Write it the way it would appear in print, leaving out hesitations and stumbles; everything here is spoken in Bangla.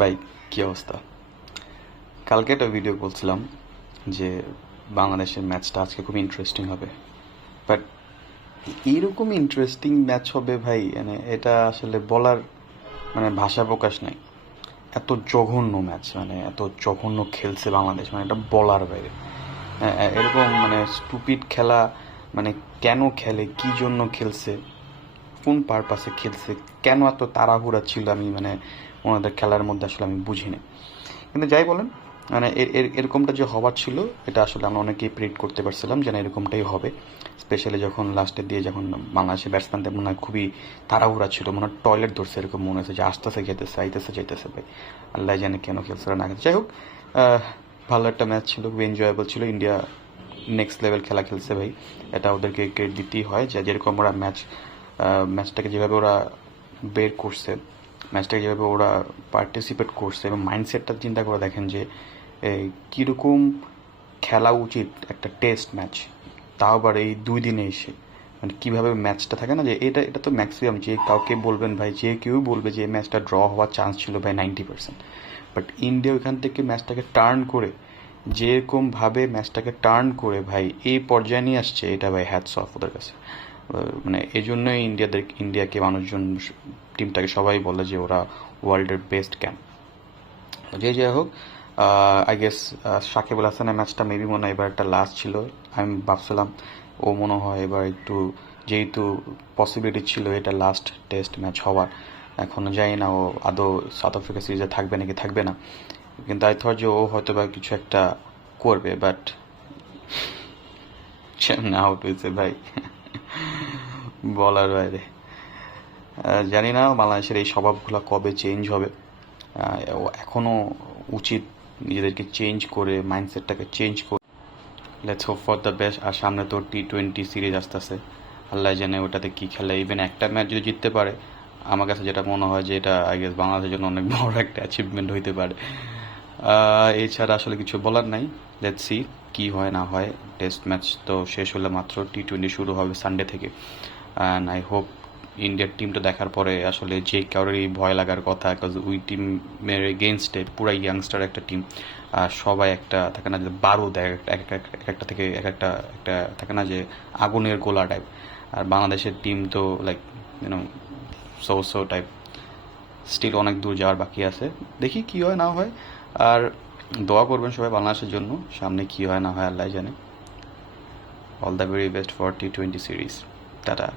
ভাই, কি অবস্থা? কালকে একটা ভিডিও বলছিলাম যে বাংলাদেশের ম্যাচটা আজকে খুব ইন্টারেস্টিং হবে, বাট এইরকম ইন্টারেস্টিং ম্যাচ হবে ভাই, মানে এটা আসলে বলার ভাষা প্রকাশ নাই। এত জঘন্য ম্যাচ, এত জঘন্য খেলছে বাংলাদেশ, এটা বলার বাইরে। এরকম স্টুপিড খেলা, মানে কেন খেলে, কি জন্য খেলছে, কোন পারপাসে খেলছে, কেন এত তাড়াহুড়া ছিল, আমি ওনাদের খেলার মধ্যে আসলে আমি বুঝিনি। কিন্তু যাই বলেন, এরকমটা যে হওয়ার ছিল, এটা আসলে আমরা অনেকেই প্রেডিক্ট করতে পারছিলাম যে না, এরকমটাই হবে। স্পেশালি যখন লাস্টের দিয়ে যখন বাংলাদেশের ব্যাটসম্যানদের মনে হয় খুবই তাড়াহুড়া ছিল, মনে হয় টয়লেট ধরছে, এরকম মনে হয়েছে যে আসতেছে যেতেছে আইতেছে যাইতেছে। ভাই, আল্লাহ জানে কেন খেলছে না খেলছে। যাই হোক, ভালো একটা ম্যাচ ছিল, খুবই এনজয়েবল ছিল। ইন্ডিয়া নেক্সট লেভেল খেলা খেলছে ভাই, এটা ওদেরকে ক্রেডিট দিতেই হয়। যে যেরকম ওরা ম্যাচটাকে যেভাবে ওরা বের করছে, ম্যাচটাকে যেভাবে ওরা পার্টিসিপেট করছে এবং মাইন্ডসেটটা চিন্তা করে দেখেন যে কীরকম খেলা উচিত একটা টেস্ট ম্যাচ, তাও আবার এই 2 দিনে এসে। কীভাবে ম্যাচটা থাকে না, যে এটা এটা তো ম্যাক্সিমাম যে কাউকে বলবেন ভাই, যে কেউ বলবে যে এই ম্যাচটা ড্র হওয়ার চান্স ছিল ভাই 90%। বাট ইন্ডিয়া ওইখান থেকে ম্যাচটাকে টার্ন করে, যেরকমভাবে ম্যাচটাকে টার্ন করে ভাই এই পর্যায়ে নিয়ে আসছে, এটা ভাই হ্যাটস অফ ওদের কাছে। এই জন্যই ইন্ডিয়াকে মানুষজন, টিমটাকে সবাই বলে যে ওরা ওয়ার্ল্ডের বেস্ট ক্যাম্প। যে যাই হোক, আই গেস সাকিব আল হাসানের ম্যাচটা মেবি মনে হয় এবার একটা লাস্ট ছিল। আমি ভাবছিলাম ও মনে হয় এবার একটু, যেহেতু পসিবিলিটি ছিল এটা লাস্ট টেস্ট ম্যাচ হওয়ার, এখনও জানি না ও আদৌ সাউথ আফ্রিকা সিরিজে থাকবে নাকি থাকবে না। কিন্তু আই থট যে ও হয়তো বা কিছু একটা করবে, বাট না আউট হয়েছে ভাই, বলার বাইরে। জানি না বাংলাদেশের এই স্বভাবগুলো কবে চেঞ্জ হবে। এখনও উচিত নিজেদেরকে চেঞ্জ করে, মাইন্ডসেটটাকে চেঞ্জ করে। Let's hope for the best. আর সামনে তো T20 সিরিজ আসতেছে, আল্লাহ জানে ওটাতে কী খেলে। ইভেন একটা ম্যাচ যদি জিততে পারে, আমার কাছে যেটা মনে হয় যে এটা আই গেস বাংলাদেশের জন্য অনেক বড় একটা অ্যাচিভমেন্ট হইতে পারে। এছাড়া আসলে কিছু বলার নাই। লেটস সি কী হয় না হয়। টেস্ট ম্যাচ তো শেষ হলে মাত্র, T20 শুরু হবে সানডে থেকে। অ্যান্ড আই হোপ ইন্ডিয়ার টিমটা দেখার পরে আসলে যে কারোরই ভয় লাগার কথা, বিকজ ওই টিমের এগেনস্টে পুরো ইয়াংস্টার একটা টিম। সবাই একটা থাকে না যে বারুদ, এক একটা থেকে এক একটা একটা থাকে না যে আগুনের গোলা টাইপ। আর বাংলাদেশের টিম তো like you know so type, still অনেক দূর যাওয়ার বাকি আছে। দেখি কি হয় না হয়। আর দোয়া করবেন সবাই বাংলাদেশের জন্য, সামনে কি হয় না হয় আল্লাহ জানে। All the very best for T20 series. Tata.